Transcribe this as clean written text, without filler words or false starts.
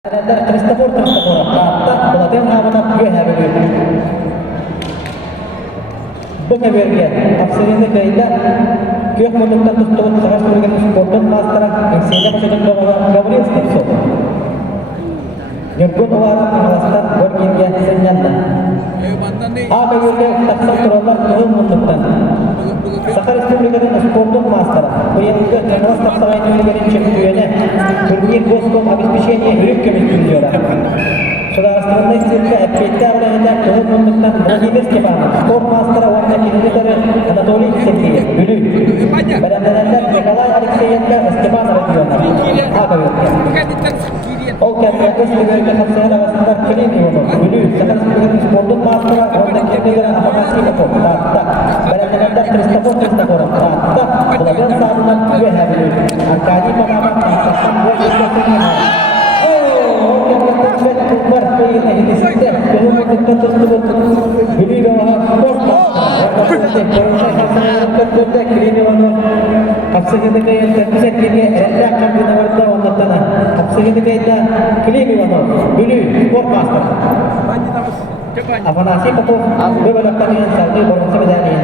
Christopher Hatta Buladen Havana Gühevi Bu haberge Afsirinde kayda Kök Munduk'tan tuttuğun savaş bölgenin sportun mastera Eksiyle başladık Gabriel Stepson Nürgün Ovara Malastan Borginge Senyan'dan Aga yürge taksan turallar Tuhum Munduk'tan Sakar Respublika'nın sportun mastera Bu yılgı Tırnavas Tapsaray'ın yönlerin çektiğine Türkiye Goskom обеспечение Hürük Kömüstürüyorlar Шударственный цирка Петявлянда Tuhum Munduk'tan Vladimir Stepanov Spor mastera Orta kilometre Anatoliy Sergeyev Gülü Berendenler Nikolay Alekseyenko Stepan Radionlar Aga yürge Ol kendine Sürüverge Hapsayar arasında Klin Ivonov Gülü Sakar Respublika'nın sportun mastera Orta kilometre Afanasy Makov Tahta Berendenler Christopher Tahta Buladen Sarılar Gühevi Arkadi Panamak Saksan Gühevi Afanasy Popov, beberapa yang salju baru sebenarnya.